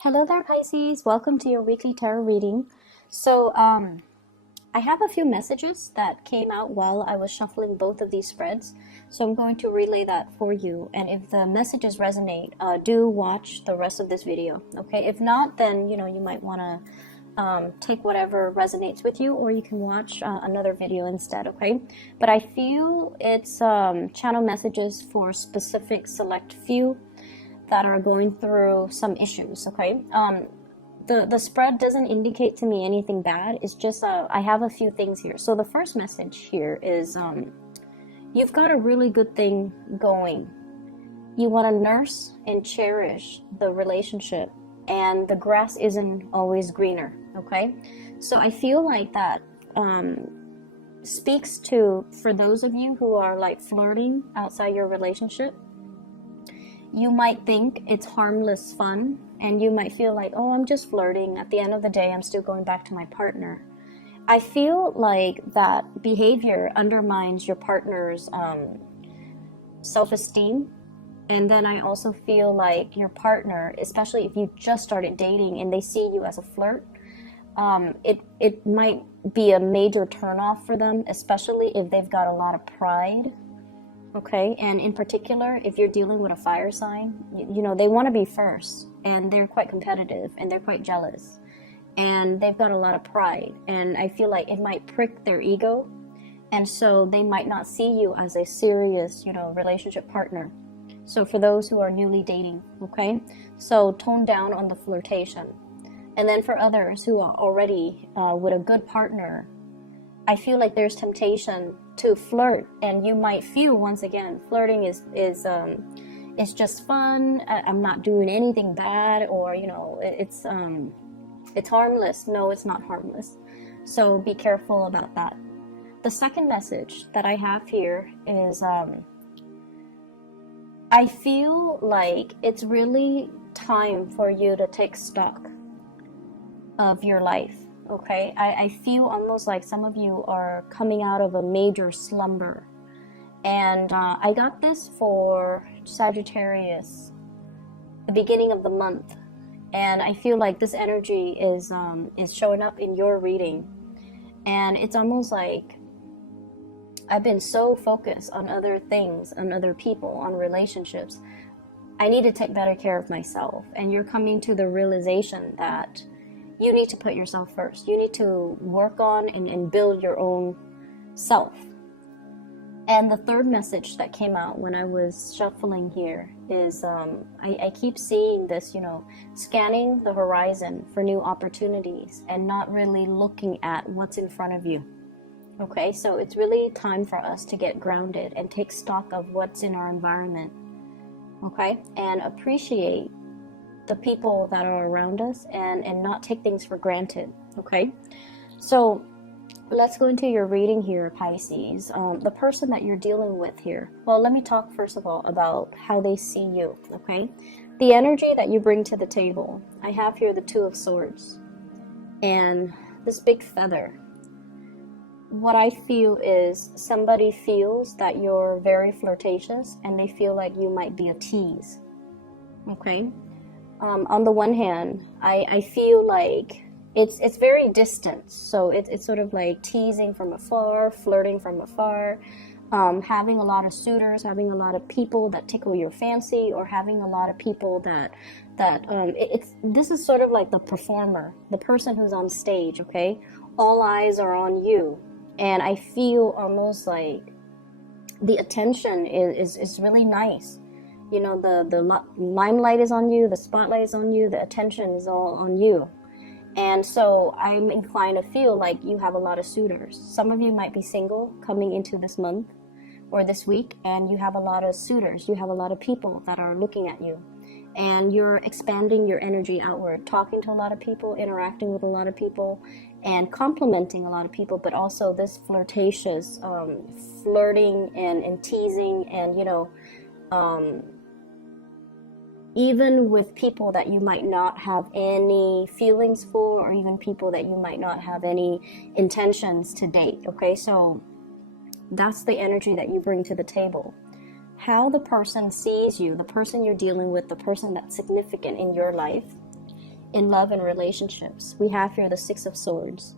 Hello there, Pisces. Welcome to your weekly tarot reading. I have a few messages that came out while I was shuffling both of these spreads. So I'm going to relay that for you. And if the messages resonate, do watch the rest of this video. Okay. If not, then, you might want to take whatever resonates with you, or you can watch another video instead. Okay. But I feel it's channel messages for specific select few that are going through some issues. Okay. The spread doesn't indicate to me anything bad. It's just I have a few things here. So the first message here is you've got a really good thing going. You want to nurse and cherish the relationship, and the grass isn't always greener. Okay. So I feel like that speaks to, for those of you who are like flirting outside your relationship, you might think it's harmless fun, and you might feel like, oh, I'm just flirting. At the end of the day, I'm still going back to my partner. I feel like that behavior undermines your partner's self-esteem. And then I also feel like your partner, especially if you just started dating and they see you as a flirt, it might be a major turnoff for them, especially if they've got a lot of pride. Okay, and in particular, if you're dealing with a fire sign, they want to be first, and they're quite competitive, and they're quite jealous, and they've got a lot of pride, and I feel like it might prick their ego, and so they might not see you as a serious, relationship partner. So for those who are newly dating, okay, so tone down on the flirtation. And then for others who are already with a good partner, I feel like there's temptation to flirt, and you might feel, once again, flirting is just fun. I'm not doing anything bad, or it's harmless. No, it's not harmless. So be careful about that. The second message that I have here is I feel like it's really time for you to take stock of your life. Okay, I feel almost like some of you are coming out of a major slumber. And I got this for Sagittarius, the beginning of the month. And I feel like this energy is showing up in your reading. And it's almost like I've been so focused on other things, on other people, on relationships. I need to take better care of myself. And you're coming to the realization that you need to put yourself first. You need to work on and build your own self. And the third message that came out when I was shuffling here is I keep seeing this, scanning the horizon for new opportunities and not really looking at what's in front of you. Okay, so it's really time for us to get grounded and take stock of what's in our environment. Okay, and appreciate the people that are around us, and not take things for granted. Okay, so let's go into your reading here, Pisces. The person that you're dealing with here, well, let me talk first of all about how they see you. Okay, the energy that you bring to the table. I have here the Two of Swords and this big feather. What I feel is somebody feels that you're very flirtatious, and they feel like you might be a tease. Okay, on the one hand, I feel like it's very distant. So it's sort of like teasing from afar, flirting from afar, having a lot of suitors, having a lot of people that tickle your fancy, or having a lot of people this is sort of like the performer, the person who's on stage. Okay, all eyes are on you, and I feel almost like the attention is really nice. The limelight is on you, the spotlight is on you, the attention is all on you. And so I'm inclined to feel like you have a lot of suitors. Some of you might be single coming into this month or this week, and you have a lot of suitors. You have a lot of people that are looking at you. And you're expanding your energy outward, talking to a lot of people, interacting with a lot of people, and complimenting a lot of people, but also this flirtatious flirting and teasing, and even with people that you might not have any feelings for, or even people that you might not have any intentions to date. Okay, so that's the energy that you bring to the table. How the person sees you, the person you're dealing with, the person that's significant in your life, in love and relationships, we have here the Six of Swords.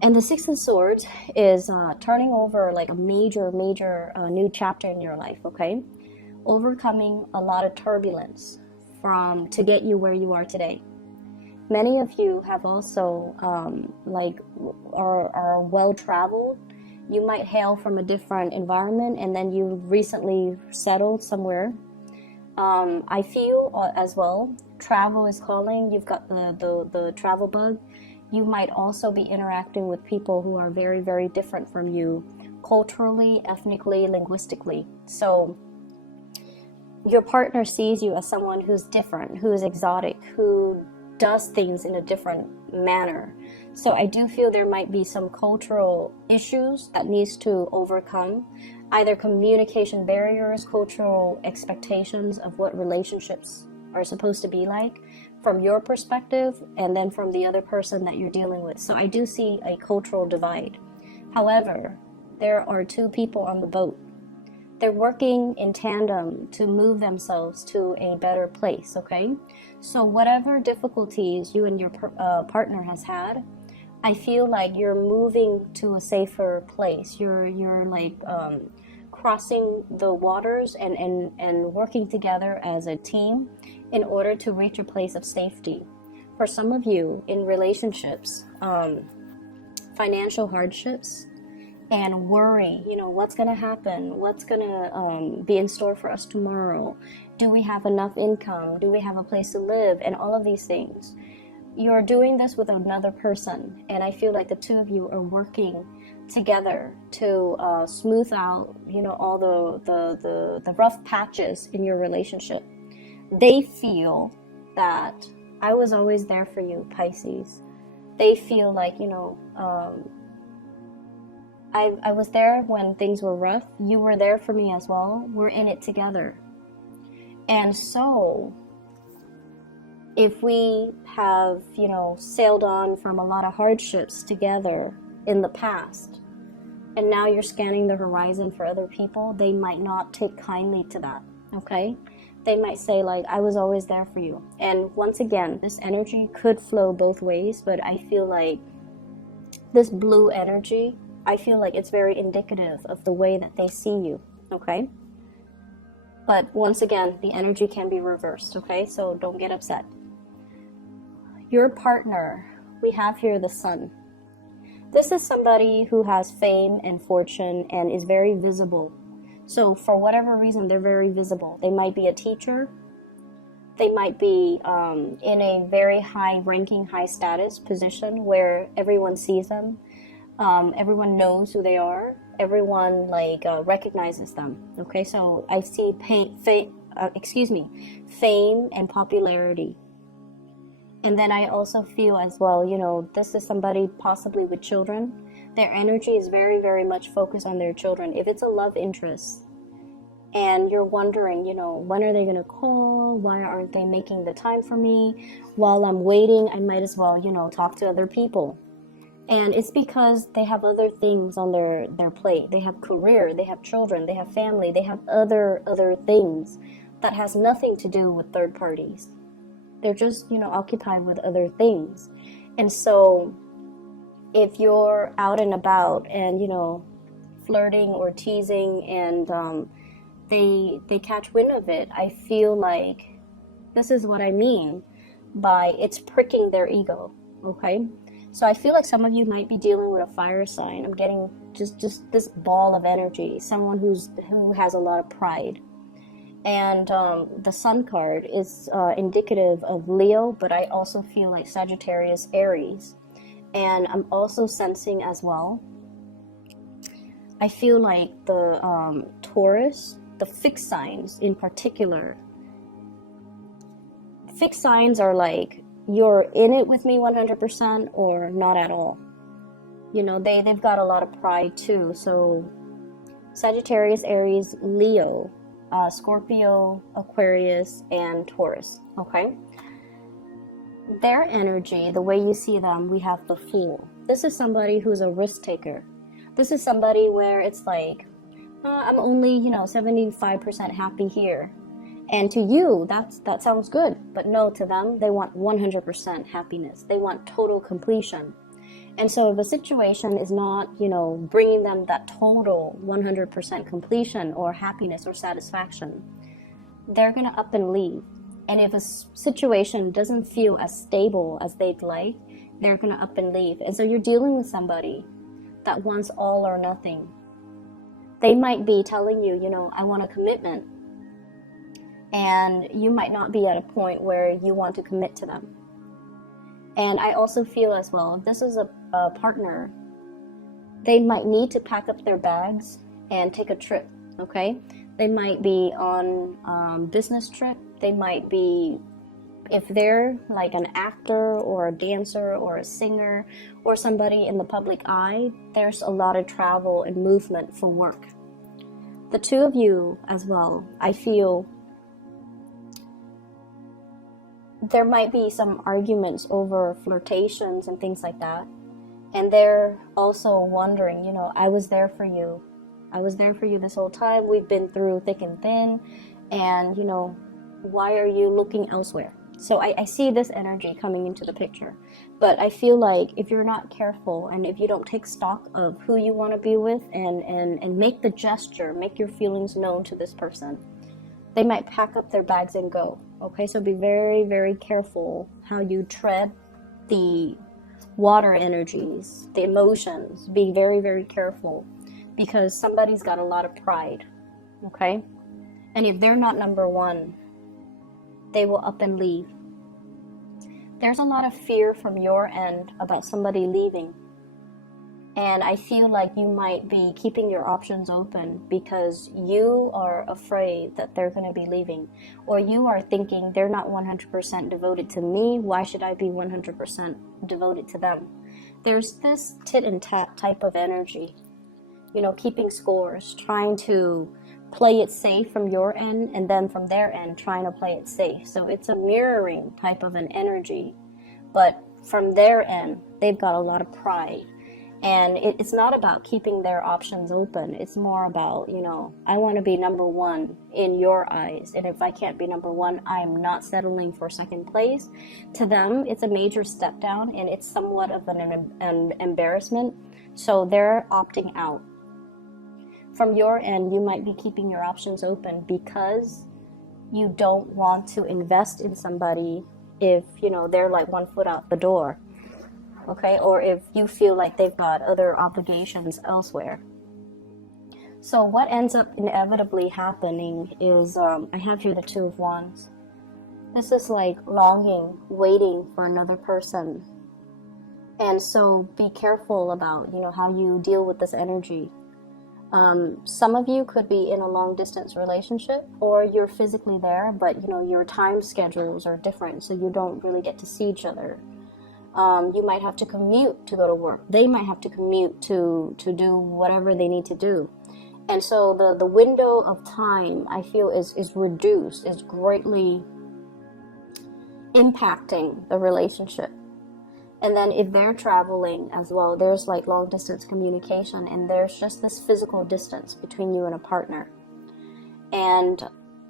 And the Six of Swords is turning over like a major new chapter in your life, okay? Overcoming a lot of turbulence to get you where you are today. Many of you have also are well traveled. You might hail from a different environment, and then you recently settled somewhere. I feel as well, travel is calling. You've got the travel bug. You might also be interacting with people who are very, very different from you, culturally, ethnically, linguistically. So your partner sees you as someone who's different, who is exotic, who does things in a different manner. So I do feel there might be some cultural issues that needs to overcome, either communication barriers, cultural expectations of what relationships are supposed to be like from your perspective, and then from the other person that you're dealing with. So I do see a cultural divide. However, there are two people on the boat. They're working in tandem to move themselves to a better place, okay? So whatever difficulties you and your partner has had, I feel like you're moving to a safer place. You're like crossing the waters and working together as a team in order to reach a place of safety. For some of you in relationships, financial hardships and worry, what's going to happen? What's going to be in store for us tomorrow? Do we have enough income? Do we have a place to live? And all of these things. You're doing this with another person, and I feel like the two of you are working together to smooth out, all the rough patches in your relationship. They feel that I was always there for you, Pisces. They feel like, I was there when things were rough. You were there for me as well. We're in it together. And so if we have, sailed on from a lot of hardships together in the past, and now you're scanning the horizon for other people, they might not take kindly to that, okay? They might say, like, I was always there for you. And once again, this energy could flow both ways, but I feel like this blue energy, I feel like it's very indicative of the way that they see you, okay? But once again, the energy can be reversed, okay? So don't get upset. Your partner, we have here the Sun. This is somebody who has fame and fortune and is very visible. So for whatever reason, they're very visible. They might be a teacher. They might be in a very high ranking, high status position where everyone sees them. Everyone knows who they are. Everyone recognizes them. Okay, so I see fame and popularity. And then I also feel as well, this is somebody possibly with children. Their energy is very, very much focused on their children. If it's a love interest and you're wondering, when are they going to call? Why aren't they making the time for me? While I'm waiting, I might as well, talk to other people. And it's because they have other things on their plate. They have career, they have children, they have family, they have other things that has nothing to do with third parties. They're just, occupied with other things. And so if you're out and about and, flirting or teasing and they catch wind of it, I feel like this is what I mean by it's pricking their ego, okay? So I feel like some of you might be dealing with a fire sign. I'm getting just this ball of energy, someone who has a lot of pride. And the Sun card is indicative of Leo, but I also feel like Sagittarius, Aries. And I'm also sensing as well, I feel like the Taurus, the fixed signs in particular. Fixed signs are like, you're in it with me 100% or not at all. They've got a lot of pride too. So Sagittarius, Aries, Leo, Scorpio, Aquarius, and Taurus, okay? Their energy, the way you see them, we have the Fool. This is somebody who's a risk taker. This is somebody where it's like, I'm only, 75% happy here. And to you, that sounds good. But no, to them, they want 100% happiness. They want total completion. And so if a situation is not, bringing them that total 100% completion or happiness or satisfaction, they're going to up and leave. And if a situation doesn't feel as stable as they'd like, they're going to up and leave. And so you're dealing with somebody that wants all or nothing. They might be telling you, I want a commitment. And you might not be at a point where you want to commit to them. And I also feel as well, if this is a partner, they might need to pack up their bags and take a trip, okay? They might be on business trip. They might be, if they're like an actor or a dancer or a singer or somebody in the public eye, there's a lot of travel and movement for work. The two of you as well, I feel there might be some arguments over flirtations and things like that. And they're also wondering, I was there for you. I was there for you this whole time. We've been through thick and thin. And, why are you looking elsewhere? So I see this energy coming into the picture. But I feel like if you're not careful and if you don't take stock of who you want to be with and make the gesture, make your feelings known to this person, they might pack up their bags and go. Okay, so be very, very careful how you tread the water energies, the emotions. Be very, very careful because somebody's got a lot of pride. Okay? And if they're not number one, they will up and leave. There's a lot of fear from your end about somebody leaving. And I feel like you might be keeping your options open because you are afraid that they're going to be leaving. Or you are thinking they're not 100% devoted to me. Why should I be 100% devoted to them? There's this tit and tat type of energy. Keeping scores, trying to play it safe from your end and then from their end trying to play it safe. So it's a mirroring type of an energy. But from their end, they've got a lot of pride. And it's not about keeping their options open. It's more about, I want to be number one in your eyes. And if I can't be number one, I am not settling for second place. To them, it's a major step down and it's somewhat of an embarrassment. So they're opting out. From your end, you might be keeping your options open because you don't want to invest in somebody if, they're like 1 foot out the door. Okay, or if you feel like they've got other obligations elsewhere. So what ends up inevitably happening is, I have here the Two of Wands. This is like longing, waiting for another person. And so be careful about, how you deal with this energy. Some of you could be in a long distance relationship or you're physically there, but, your time schedules are different, so you don't really get to see each other. You might have to commute to go to work. They might have to commute to do whatever they need to do. And so the window of time, I feel, is reduced, is greatly impacting the relationship. And then if they're traveling as well, there's like long distance communication and there's just this physical distance between you and a partner. And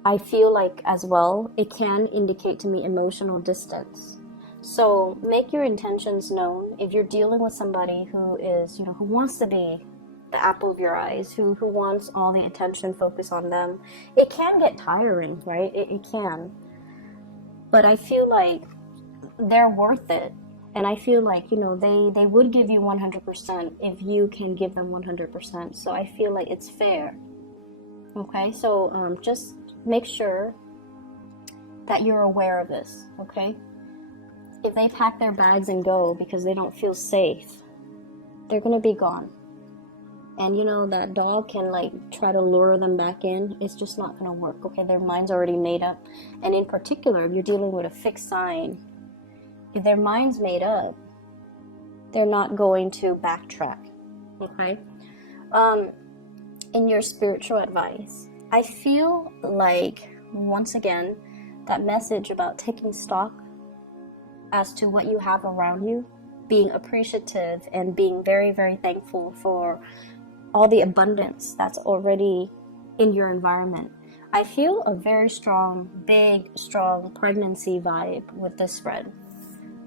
I feel like as well, it can indicate to me emotional distance. So make your intentions known. If you're dealing with somebody who is, who wants to be the apple of your eyes, who wants all the attention focused on them, it can get tiring, right? It can. But I feel like they're worth it. And I feel like, they would give you 100% if you can give them 100%. So I feel like it's fair. Okay, so just make sure that you're aware of this, okay? If they pack their bags and go because they don't feel safe, they're going to be gone. And that dog can try to lure them back in. It's just not going to work, okay? Their mind's already made up. And in particular, if you're dealing with a fixed sign, if their mind's made up, they're not going to backtrack, okay? In your spiritual advice, I feel like, once again, that message about taking stock as to what you have around you, being appreciative and being very, very thankful for all the abundance that's already in your environment. I feel a very strong, big, strong pregnancy vibe with this spread.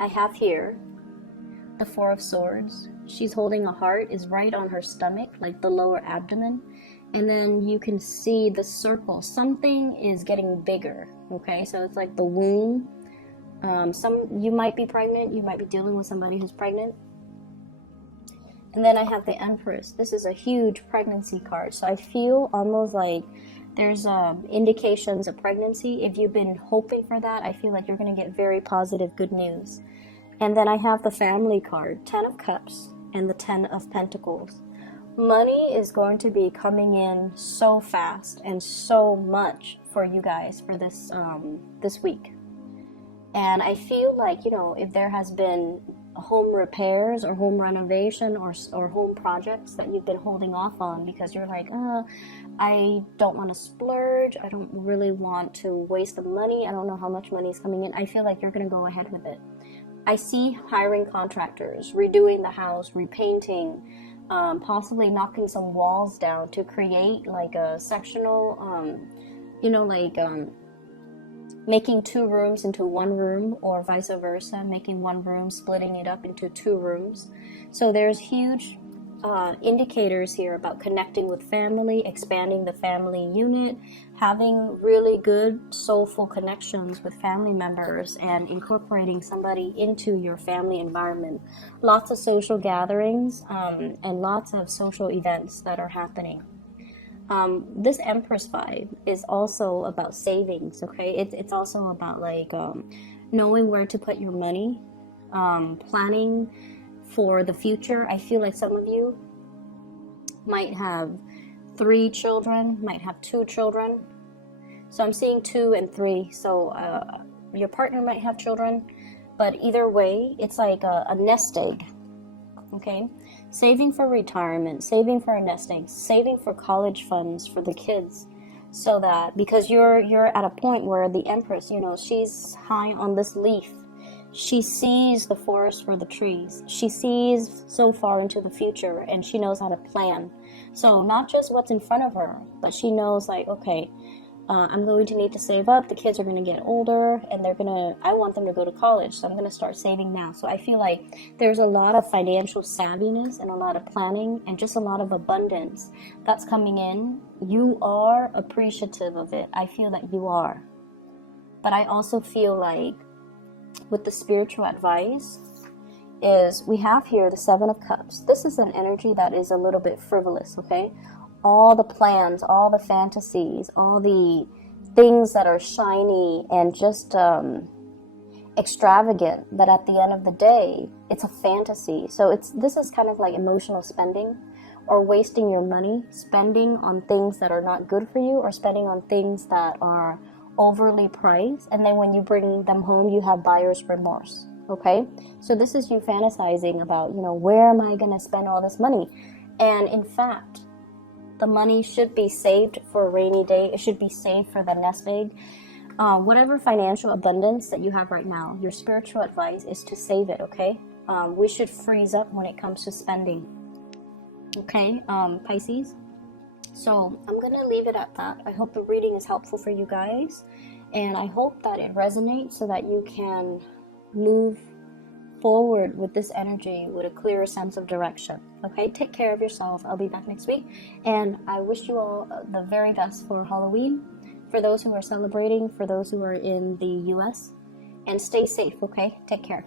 I have here the Four of Swords. She's holding a heart, is right on her stomach, like the lower abdomen. And then you can see the circle. Something is getting bigger, okay? So it's like the womb. You might be pregnant. You might be dealing with somebody who's pregnant. And then I have the Empress. This is a huge pregnancy card. So I feel almost like there's indications of pregnancy. If you've been hoping for that, I feel like you're going to get very positive, good news. And then I have the Family card, 10 of Cups and the 10 of Pentacles. Money is going to be coming in so fast and so much for you guys for this week. And I feel like, you know, if there has been home repairs or home renovation or home projects that you've been holding off on because you're like, I don't want to splurge, I don't really want to waste the money, I don't know how much money is coming in, I feel like you're going to go ahead with it. I see hiring contractors, redoing the house, repainting, possibly knocking some walls down to create like a sectional, making 2 rooms into 1 room, or vice versa, making 1 room, splitting it up into 2 rooms. So there's huge indicators here about connecting with family, expanding the family unit, having really good soulful connections with family members, and incorporating somebody into your family environment. Lots of social gatherings and lots of social events that are happening. This Empress vibe is also about savings, okay? It's also about like knowing where to put your money, planning for the future. I feel like some of you might have 3 children, might have 2 children. So I'm seeing 2 and 3. So your partner might have children, but either way, it's like a nest egg, okay? Saving for retirement, saving for a nest egg, saving for college funds for the kids, so that, because you're at a point where the Empress, you know, she's high on this leaf. She sees the forest for the trees. She sees so far into the future, and she knows how to plan. So not just what's in front of her, but she knows like, okay, I'm going to need to save up. The kids are going to get older, and I want them to go to college, so I'm going to start saving now. So I feel like there's a lot of financial savviness and a lot of planning and just a lot of abundance that's coming in. You are appreciative of it. I feel that you are. But I also feel like with the spiritual advice is we have here the 7 of Cups. This is an energy that is a little bit frivolous, okay? All the plans, all the fantasies, all the things that are shiny and just extravagant, but at the end of the day, it's a fantasy. So this is kind of like emotional spending, or wasting your money, spending on things that are not good for you, or spending on things that are overly priced, and then when you bring them home, you have buyer's remorse, okay? So this is you fantasizing about, you know, where am I going to spend all this money? And in fact, the money should be saved for a rainy day. It should be saved for the nest egg. Whatever financial abundance that you have right now, your spiritual advice is to save it, okay? We should freeze up when it comes to spending, okay, Pisces? So I'm going to leave it at that. I hope the reading is helpful for you guys, and I hope that it resonates so that you can move forward with this energy with a clearer sense of direction. Okay, take care of yourself. I'll be back next week, and I wish you all the very best for Halloween, for those who are celebrating, for those who are in the US, and stay safe. Okay, take care.